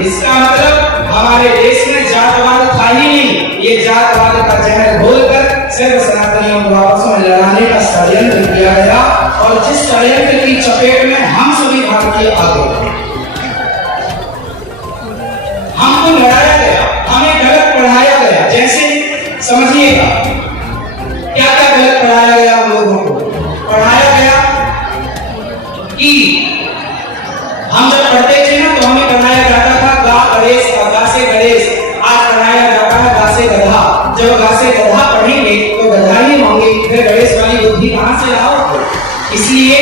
इसका मतलब हमारे देश में जातवाद था ही नहीं। ये जातवाद का जहर घोलकर सर्व सनातनियों को आपस में लड़ाने का षड्यंत्र किया गया और जिस षड्यंत्र की चपेट में हम सभी भारतीय आ गए, हमको लड़ाया गया, हमें गलत पढ़ाया गया। जैसे समझिएगा क्या क्या गलत पढ़ाया गया हम लोगों को। पढ़ाया गया कि हम जब पढ़ते थे ना तो हमें पढ़ाया जाता था गा गणेश का, गा से गणेश। आज पढ़ाया जाता है गा से गधा। जब गा से गधा पढ़ेंगे तो गधा ही होंगे, फिर गणेश वाली बुद्धि कहां से लाओ। इसलिए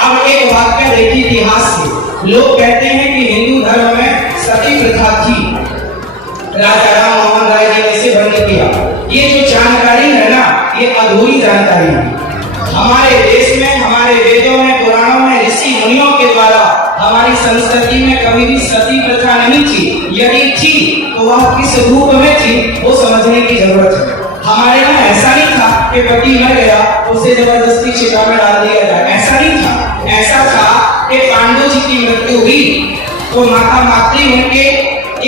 अब एक वाक्य देखिए इतिहास में, लोग कहते हैं कि हिंदू धर्म में सती प्रथा थी, राजा राम मोहन राय जी ने इसे बंद किया। ये जो जानकारी है ना, ये अधूरी जानकारी है। हमारे देश में, हमारे वेदों में, पुराणों में, ऋषि मुनियों के द्वारा हमारी संस्कृति में कभी भी सती प्रथा नहीं थी। यदि थी तो वह किस रूप में थी वो समझने की जरूरत है। हमारे यहाँ ऐसा नहीं था कि पति मर गया उसे जबरदस्ती चिता में डाल दिया जाए, ऐसा नहीं था। ऐसा था कि पांडु जी की मृत्यु हुई तो माता मातृ उनके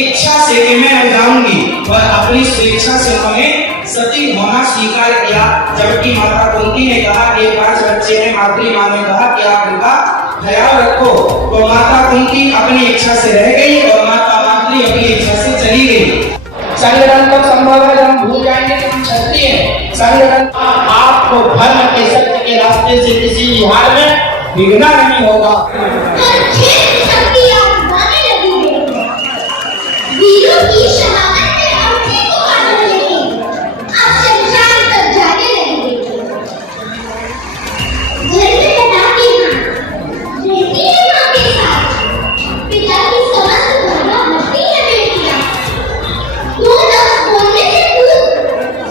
इच्छा से कि मैं मर जाऊंगी और अपनी स्वेच्छा से उन्होंने सती होना स्वीकार किया। जबकि माता कुंती ने कहा कि 5 बच्चे हैं, मातृ माँ ने कहा कि आप इनका ख्याल रखो। तो माता कुंती अपनी इच्छा से रह गई और माता मातृ अपनी इच्छा से चली गई। संगठन तब संभव है जब हम भूल जाएंगे कि हम क्षत्रिय हैं। संगठन आपको धर्म के सत्य के रास्ते से किसी हाल में बिगड़ना नहीं होगा। वीरों की शहादत में अर्थी को आने लगे, अब शमशान तक जाने लगे। घर में बना के रहती है माँ के साथ, पिता की समस्त भावना भरती है बेटियां। दो लफ्ज बोलने से खूब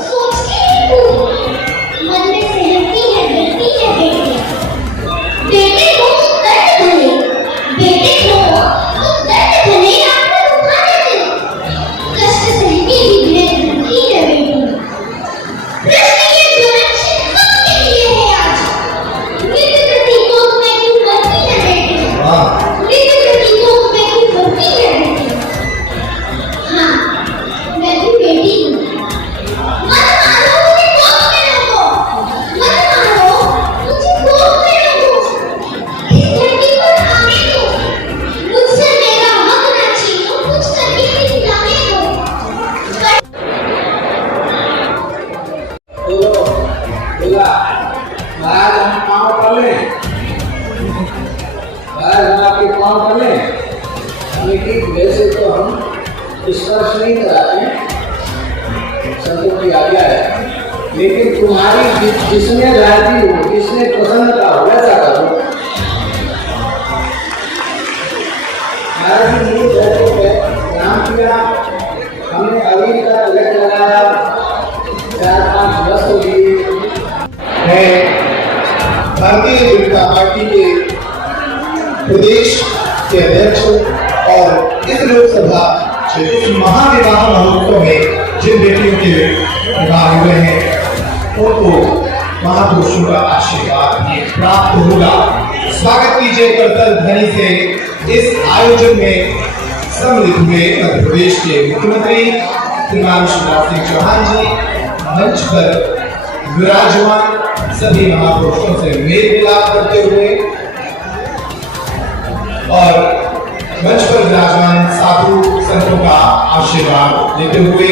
सोचती है खूब, मन में सहमती है, डरती है बेटियां। बेटे को दर्द भले, बेटे को दर्द भले वैसे तो हम स्पर्श नहीं कराते, संतों की आज्ञा है, लेकिन तुम्हारी जिसमें राजी हो, जिसमें प्रसन्नता हो वैसा करो। महाराज जी ने नाम किया, हमने अभी का तिलक लगाया, 4-5 वर्ष हो गई है। भारतीय जनता पार्टी के प्रदेश के अध्यक्ष और इस लोकसभा इस महाविवाह महोत्सव में जिन बेटियों के विवाह हुए हैं उनको महापुरुषों का आशीर्वाद भी प्राप्त होगा। स्वागत कीजिए करतल ध्वनि से इस आयोजन में सम्मिलित हुए मध्य प्रदेश के मुख्यमंत्री श्रीमान शिवराज सिंह चौहान जी मंच पर विराजमान सभी महापुरुषों से मेल मिलाप करते हुए और मंच पर विराजमान साधु संतों का आशीर्वाद लेते हुए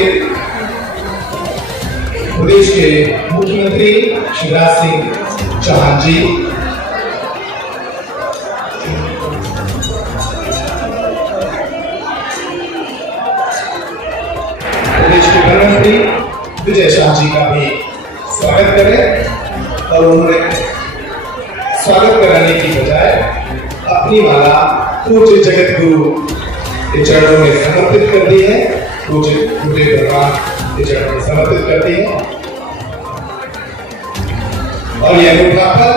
प्रदेश के मुख्यमंत्री शिवराज सिंह चौहान जी, प्रदेश के गृह मंत्री विजय शाह जी का भी स्वागत करें और उन्होंने स्वागत कराने की बजाय अपनी माला पूज्य जगत गुरु के चरणों में समर्पित कर दी है। पूज्य गुरुदेव भगवान के चरणों में समर्पित कर दी है और यह मुखाफल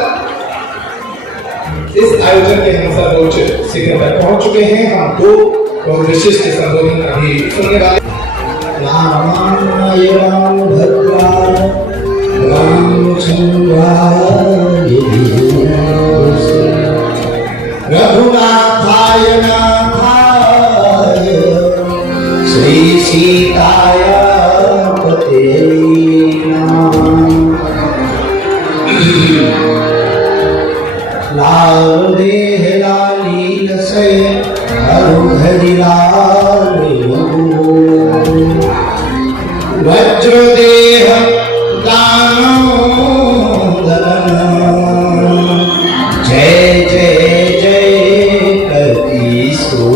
इस आयोजन के हम सर्वोच्च शिखर तक पहुंच चुके हैं। हम 2 बहुत विशिष्ट संबोधन अभी सुनने वाले। रामाय राम भद्राय रामचंद्राय रघुनाथाय नाथाय श्री सीताय पते नमः। लाल देह लाली लसै हरु हरि लाल वज्र देह दानो जय जय जय करती सो।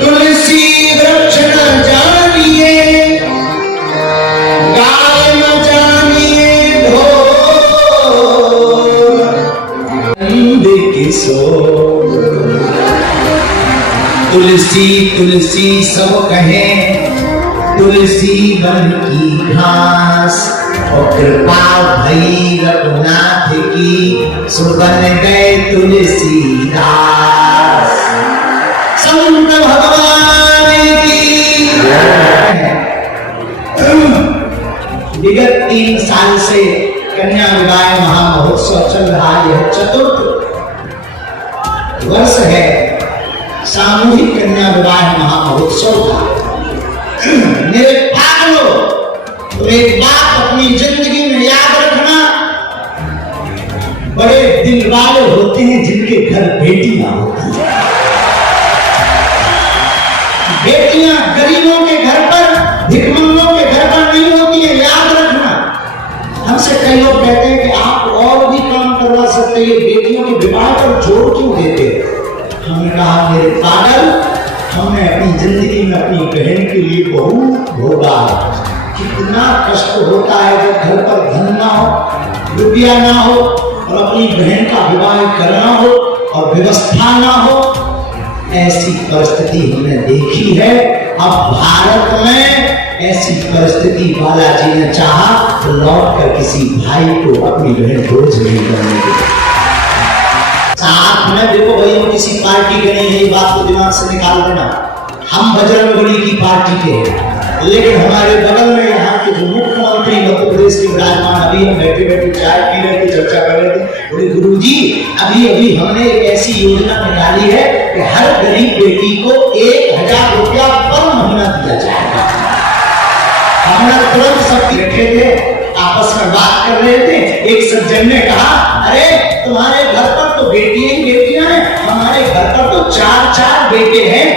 तुलसी वृक्ष न जानिए गाय न जानिए ढोल किशोर। तुलसी तुलसी सब कहें तुलसी वन की घास और कृपा भई रघुनाथ की सुबन गए तुलसीदास। संत भगवान की विगत 3 साल से कन्या विवाह महामहोत्सव चल रहा है। यह चतुर्थ वर्ष है सामूहिक कन्या विवाह महामहोत्सव का। मेरे पागलों, तुम एक बात अपनी जिंदगी में याद रखना, बड़े दिल वाले होते हैं जिनके घर बेटियां होती हैं। बेटियां गरीबों के घर पर, भिखमंगों के घर पर नहीं होती है, याद रखना। हमसे कई लोग कहते हैं कि आप और भी काम करवा सकते हैं, बेटियों के विवाह पर जोर क्यों देते? हमने कहा मेरे पागल, हमने अपनी जिंदगी में अपनी बहन के लिए बहुत भोगा। कितना कष्ट होता है जब घर पर धन ना हो, रुपया ना हो और अपनी बहन का विवाह करना हो और व्यवस्था ना हो। ऐसी परिस्थिति हमने देखी है। अब भारत में ऐसी परिस्थिति बालाजी ने चाहा तो लौटकर किसी भाई को अपनी बहन बोझ नहीं करने दी। साथ में देखो भाई, हम किसी पार्टी के नहीं है, ये बात को दिमाग से निकाल देना। हम बजरंगबली की पार्टी के हैं, लेकिन हमारे बगल में यहाँ के जो मुख्यमंत्री मध्य प्रदेश के विराजमान, अभी हम बैठे बैठे चाय पी रहे थे, चर्चा कर रहे थे, बोले गुरुजी अभी अभी हमने एक ऐसी योजना निकाली है कि हर गरीब बेटी को 1000 रुपया पर महीना दिया जाएगा। हमने तुरंत सब बैठे थे, आपस में बात कर रहे थे। एक सज्जन ने कहा, अरे तुम्हारे घर पर तो बेटियां ही बेटियां हैं, हमारे घर पर तो 4 बेटे हैं।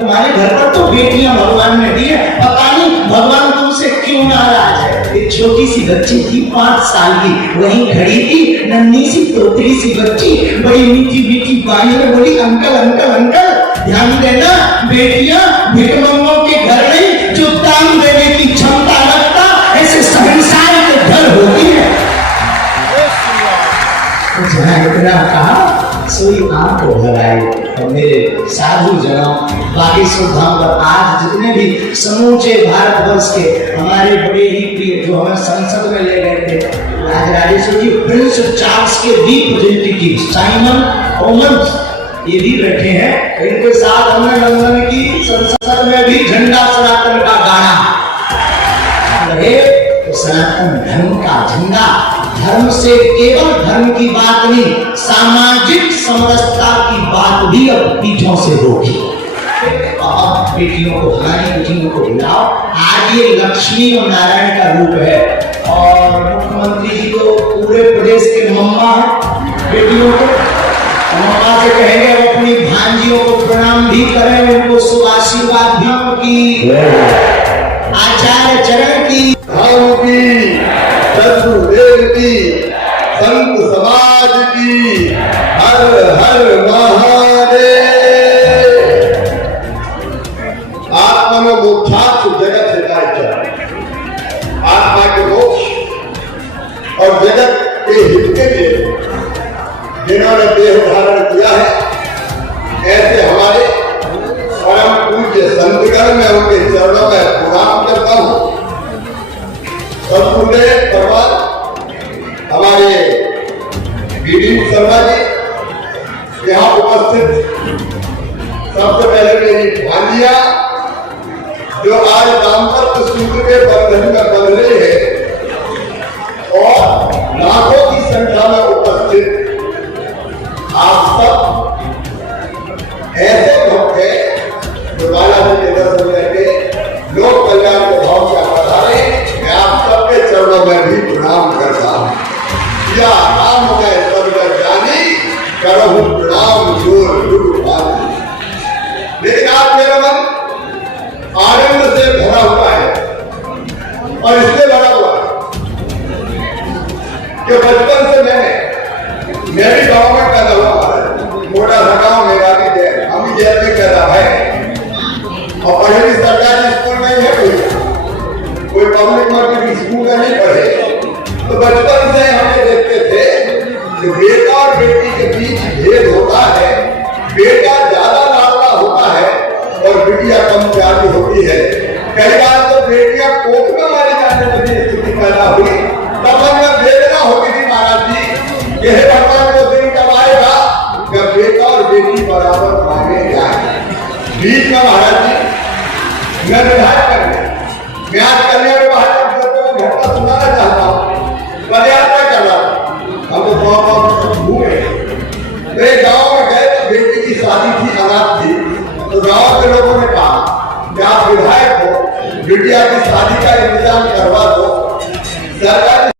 तुम्हारे घर पर तो बेटियां भगवान ने दी है, पता नहीं भगवान तुमसे क्यों नाराज है। एक छोटी सी बच्ची थी 5 साल की, वहीं खड़ी थी नन्ही सी तोतली सी बच्ची, बड़ी मीठी मीठी बाई में बोली, अंकल अंकल अंकल ध्यान देना, बेटियां भिखमंगों के घर नहीं, जो दान देने की क्षमता रखता ऐसे शहंशाह के घर होती है। इतना कहा सोई आंख को भर आई। और मेरे साधु जनों, बाकी सुधाम पर आज जितने भी समूचे भारतवर्ष के हमारे बड़े ही प्रिय जो हमें संसद में ले गए थे, राजराजेश्वर जी, प्रिंस चार्ल्स के रिप्रेजेंटेटिव साइमन ओमन्स ये भी बैठे हैं। इनके साथ हमने लंदन की संसद में भी झंडा सनातन का गाड़ा। तो सनातन धर्म का झंडा, धर्म से केवल धर्म की बात नहीं, सामाजिक समरसता की बात भी अब पीठों से होगी। अब बेटियों को, हमारी बेटियों को बुलाओ। आज ये लक्ष्मी और नारायण का रूप है और मुख्यमंत्री जी तो पूरे प्रदेश के मम्मा है। बेटियों को मम्मा से कहेंगे वो अपनी भांजियों को प्रणाम भी करें, उनको शुभ आशीर्वाद की, आचार्य चरण की, धर्म की, सदगुरुदेव की, संत समाज की, हर हर महादेव। आत्मा में मोक्षार्थ जगत हिताय च। आत्मा के मोक्ष और जगत के हित के लिए जिन्होंने देह धारण किया है, ऐसे हमारे परम पूज्य संतगण में उनके चरणों में प्रणाम करता हूँ। सदगुरुदेव भगवान हमारे बीडी शर्मा जी यहाँ उपस्थित, सबसे पहले मेरी भांजिया जो आज दाम्पत्य सूत्र के बंधन में बंध रही है, और लाखों की संख्या में उपस्थित आप सब ऐसे भक्त हैं जो और पढ़े भी सरकारी स्कूल में ही है कोई पब्लिक मार्केट स्कूल में नहीं पढ़े। तो बचपन से हमें देखते थे कि बेटा और बेटी के बीच भेद होता है, बेटा ज्यादा लाडला होता है और बेटियां कम प्यारी होती है। कई बार तो बेटियां कोख में मारी जाने वाली स्थिति पैदा हुई, तब हमें वेदना होती थी महाराज जी, यह भगवान को दिन कब आएगा जब बेटा और बेटी बराबर मांगे जाए। बीच में महाराज जी मैं विधायक करने मैं आज कन्या विवाह का घटना सुनाना चाहता हूँ। पदयात्रा कर रहा था, हम तो गाँव घूमे, मेरे गाँव में गए तो बेटी की शादी थी, अनाथ थी। तो गाँव के लोगों ने कहा कि आप विधायक हो, बिटिया की शादी का इंतजाम करवा दो, सरकारी